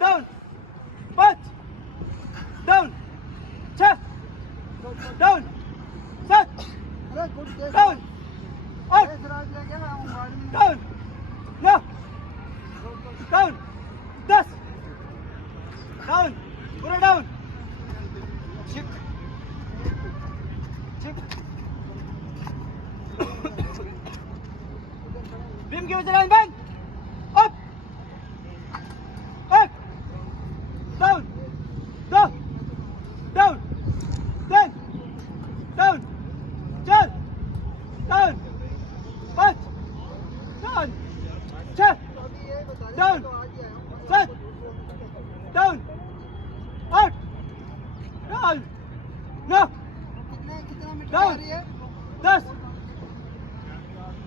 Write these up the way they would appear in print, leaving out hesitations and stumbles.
down 5 down 6 down 7 down 8 down 9 down 10 down पूरा down चिक चिक बीम की वजह लाइन बंद up 1 down 2 down 3 down 4 down 5 down 6 down 7 down 8 down 9 down 10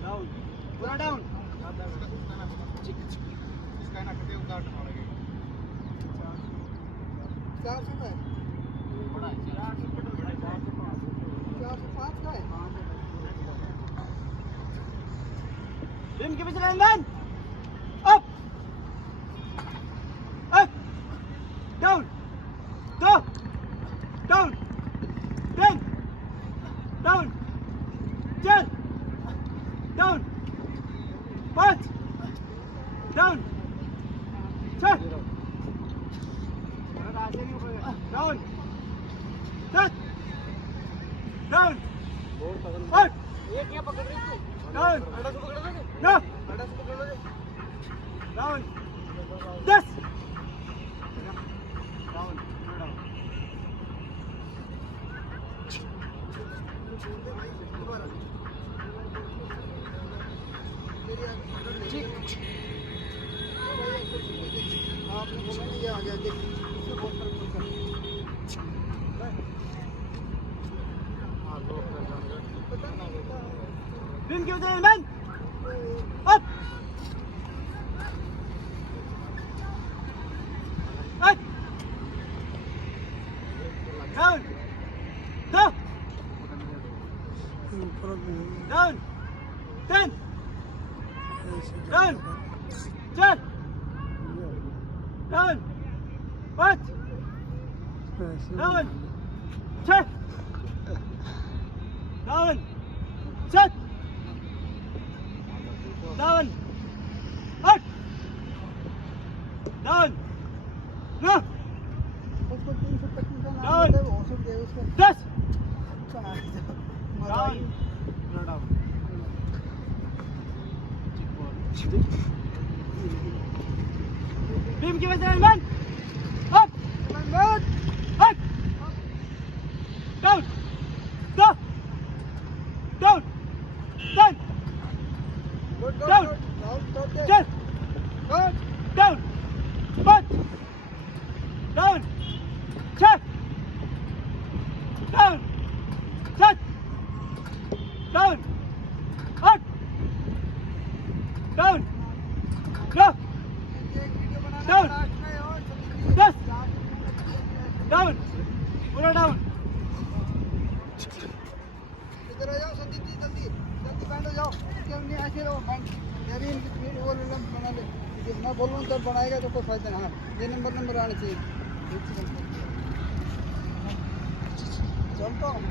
down पूरा डाउन इसका ना कटे उतार पड़ेगा 400 का है बड़ा है 405 का है बीम के पीछे लाइन बंद up 1 down 2 down 3 down 4 down 5 down 6 down 7 down 8 एक ये पकड़ रही तू डाउन अड्डा से पकड़ लोगे 9 अड्डा से पकड़ लोगे डाउन 10 डाउन आपने बोला नहीं ये आ गया देख इसमें बहुत फर्क पड़ता है हां लोग पता ना बीम की वजह लाइन बंद up 1 down 2 down 3 down 4 down 5 down 6 down 7 down 8 down 9 उसको 325 का नाम डाउन दे वो सब दे उसको 10 डाउन डाउन बीम की वजह लाइन बंद up 1 down 2 down 3 down 4 down 5 down 6 down 7 down 8 down 9 down 10 down पूरा डाउन इधर आ जाओ संदीप जी जल्दी जल्दी बैंड हो जाओ इसके हमने ऐसे रहो बैंड मेरी इनकी स्पीड वो लंब बना ले मैं बोलूँ तब बनाएगा तो कोई फायदा नहीं हाँ ये नंबर आने चाहिए चलता हूँ